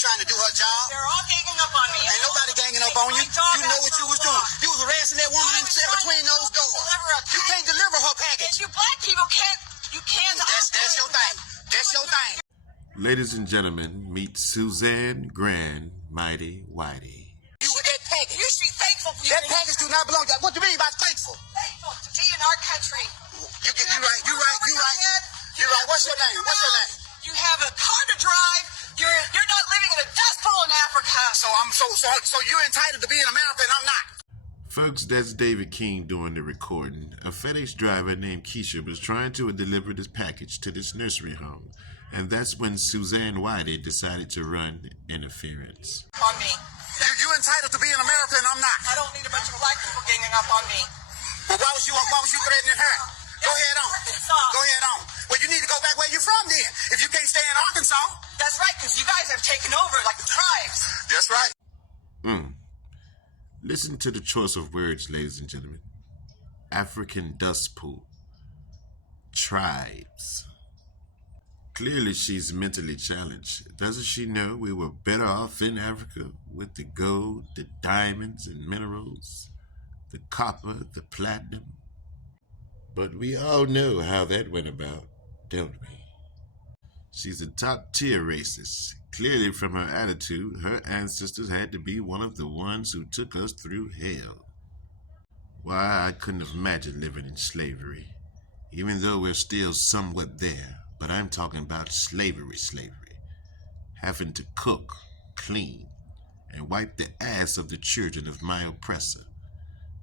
trying to do her job. They're all ganging up on me. Ain't nobody ganging up on you. You know what you was doing. You was harassing that woman in between those doors. You can't deliver her package. And you black people can't. You can't. That's your thing. That's your thing. Ladies and gentlemen, meet Suzanne, Grand, Mighty, Whitey. You with that package. You should be thankful for that package do not belong to you. What do you mean by thankful? Thankful to be in our country. You right. You right. What's your name? You have a car to drive. You're not living in a dust bowl in Africa. So you're entitled to be in America and I'm not. Folks, that's David King doing the recording. A FedEx driver named Keisha was trying to deliver this package to this nursery home. And that's when Suzanne Whitey decided to run interference. On me. You entitled to be in America and I'm not. I don't need a bunch of black people ganging up on me. Well, why was you threatening her? Go ahead on. Well, you need to go back where you're from then. If you can't stay in Arkansas. That's right, because you guys have taken over like the tribes. That's right. Listen to the choice of words, ladies and gentlemen. African dust pool. Tribes. Clearly she's mentally challenged. Doesn't she know we were better off in Africa with the gold, the diamonds and minerals, the copper, the platinum? But we all know how that went about, don't we? She's a top-tier racist. Clearly from her attitude, her ancestors had to be one of the ones who took us through hell. Why, I couldn't have imagined living in slavery, even though we're still somewhat there. But I'm talking about slavery. Having to cook, clean, and wipe the ass of the children of my oppressor.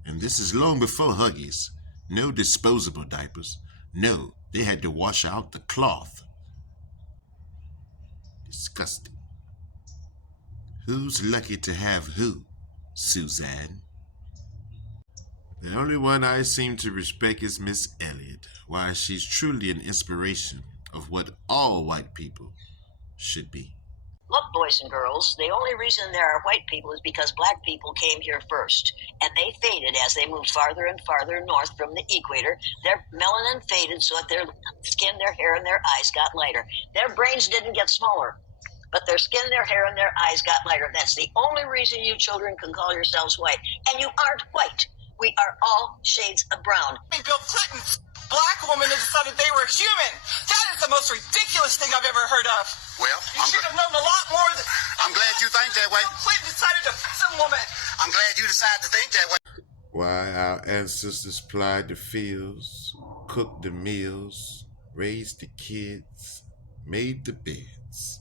And this is long before Huggies. No disposable diapers. No, they had to wash out the cloth. Disgusting. Who's lucky to have who, Suzanne? The only one I seem to respect is Miss Elliott. Why, she's truly an inspiration of what all white people should be. Look, boys and girls, the only reason there are white people is because black people came here first, and they faded as they moved farther and farther north from the equator. Their melanin faded so that their skin, their hair, and their eyes got lighter. Their brains didn't get smaller, but their skin, their hair, and their eyes got lighter. That's the only reason you children can call yourselves white, and you aren't white. We are all shades of brown. Bill Clinton's black woman decided they were human. That is the most ridiculous thing I've ever heard of. Well, you should have known a lot more. I'm glad you think that way. Bill Clinton decided to some woman. I'm glad you decided to think that way. Why, our ancestors plied the fields, cooked the meals, raised the kids, made the beds.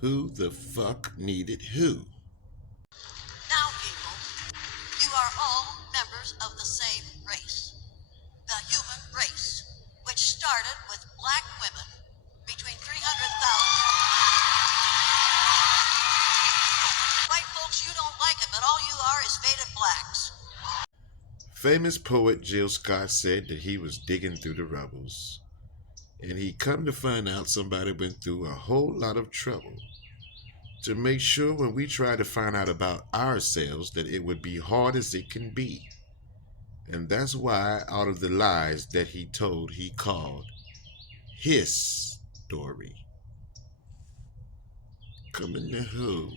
Who the fuck needed who? Now, people, you are all members of the same race. The human race, which started with black women between 300,000. White folks, you don't like it, but all you are is faded blacks. Famous poet Jill Scott said that he was digging through the rubbles. And he come to find out somebody went through a whole lot of trouble to make sure when we try to find out about ourselves that it would be hard as it can be. And that's why out of the lies that he told, he called his story. Coming to who?